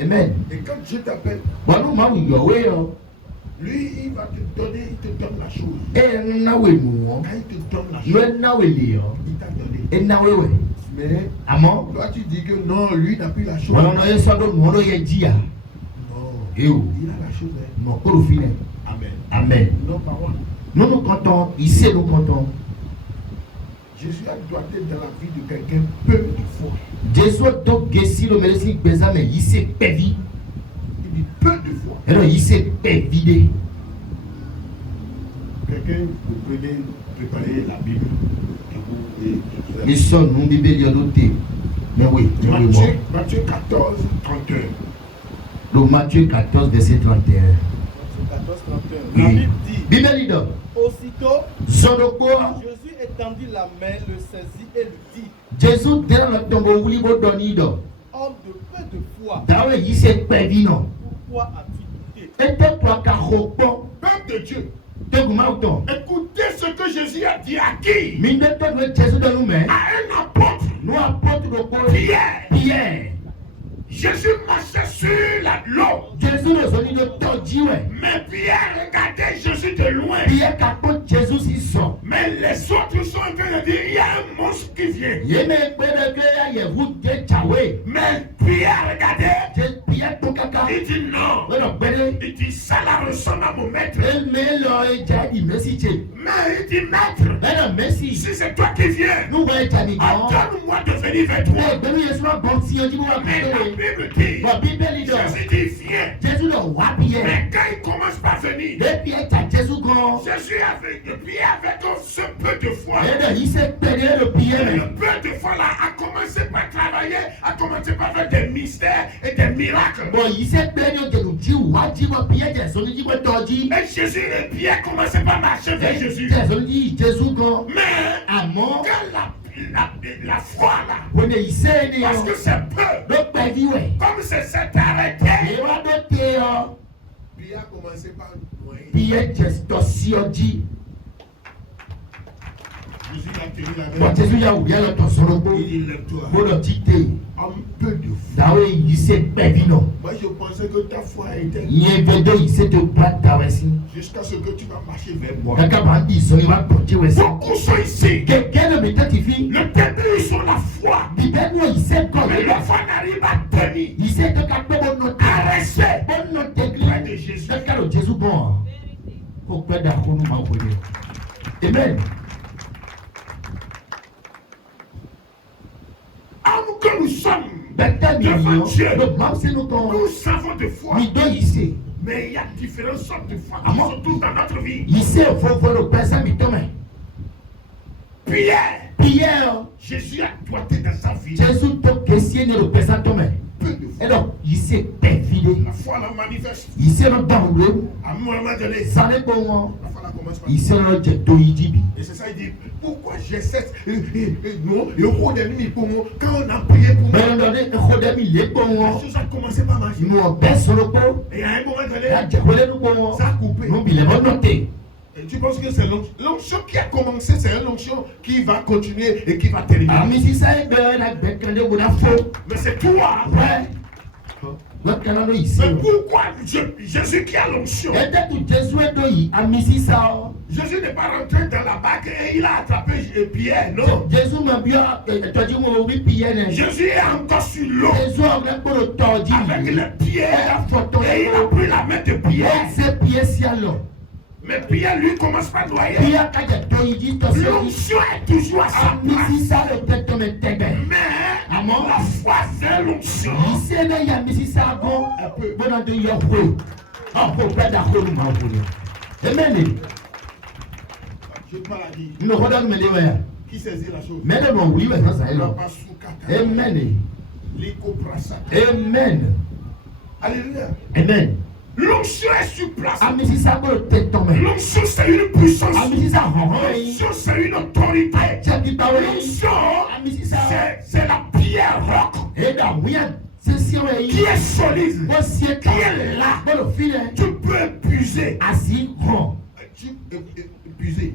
Amen. Et quand Dieu t'appelle, Bon, nous, lui, il va te donner, il te donne la chose. et Quand il te donne la chose, il t'a donné. Mais toi, tu dis que non, lui n'a plus la chose. Non, il a la chose. Amen. Amen. Non, par moi. Nous comptons, ici nous comptons. Jésus a doigté dans la vie de quelqu'un peu de foi. Jésus a dit le médecin Bézam, mais il s'est perdu. Il dit peu de foi. Et non, il s'est perdu. Quelqu'un, vous pouvez préparer la Bible. Ils sont nous, Bible, il y a d'autres. Mais oui, Matthieu 14, 31. Le Matthieu 14, verset 31. Matthieu 14, 31. La Bible dit. Bible dit. Aussitôt, Jésus étendit la main, le saisit et lui dit. Jésus dans le tombeau, il va donner. Homme de peu de foi. D'ailleurs, il s'est perdu, non? Pourquoi as-tu douté? Et toi, Peuple de Dieu. Écoutez ce que Jésus a dit à qui? À un apôtre. Nous apôtres de Pierre. Jésus marchait sur l'eau. Jésus nous a dit de tordir. Mais Pierre regardait Jésus de loin. Pierre capte Jésus s'y sort. Mais les autres sont en train de dire il y a un monstre qui vient. Mais Pierre regardait. Il dit non. Il dit ça la ressemble à mon maître. Mais il dit maître. Si c'est toi qui viens, attends-moi de venir vers toi. Mais la Bible dit, Jésus dit viens. Mais quand il commence par venir, Jésus avait ce peu de foi. Le peu de foi là a commencé par travailler, a commencé par faire des mystères et des miracles. Et Jésus et Pierre commençaient par marcher vers Jésus. Mais quand la foi là, parce que c'est peu, comme c'est s'est arrêté, Pierre a commencé par noyer. Jésus a tenu la main. Il lève-toi. Un peu de foi. Moi je pensais que ta foi était jusqu'à ce que tu vas marcher vers moi. Beaucoup sont ici. Le début ils sont la foi. Mais la foi n'arrive à tenir. À rester près de Jésus. Amen. Homme que nous sommes Devant Dieu, nous nous savons de foi. Mais il y a différentes sortes de foi qui sont toutes dans notre vie. Pierre, Jésus a doigté dans sa vie. Peu de foi. Alors, il s'est pervidé. La foi la manifeste. Il s'est rendu À un moment donné, ça n'est pas moi. la foi la commence par. Il s'est rendu. Et c'est ça, il dit, pourquoi je cesse non, le roi des nuits pour moi, quand on a prié pour moi, les choses ont commencé par marcher. Et à un moment donné, ça a coupé. Et tu penses que c'est l'onction qui a commencé, c'est une onction qui va continuer et qui va terminer. Mais c'est toi. Mais pourquoi Jésus qui a l'onction? Jésus n'est pas rentré dans la barque et il a attrapé Pierre, non. Jésus est encore sur l'eau avec les pieds et il a pris la main de Pierre. Mais Pierre lui commence par noyer. L'onction est toujours à sa place. Mais la foi c'est l'onction. Amen. Je parle à dire. Qui saisit la chose? Amen. Amen. Alléluia. Amen. L'onction est sur place. L'onction c'est une puissance. L'onction c'est une autorité. L'onction c'est la pierre roc qui est solide, qui est là. Tu peux épuiser. Assis, Tu épuiser.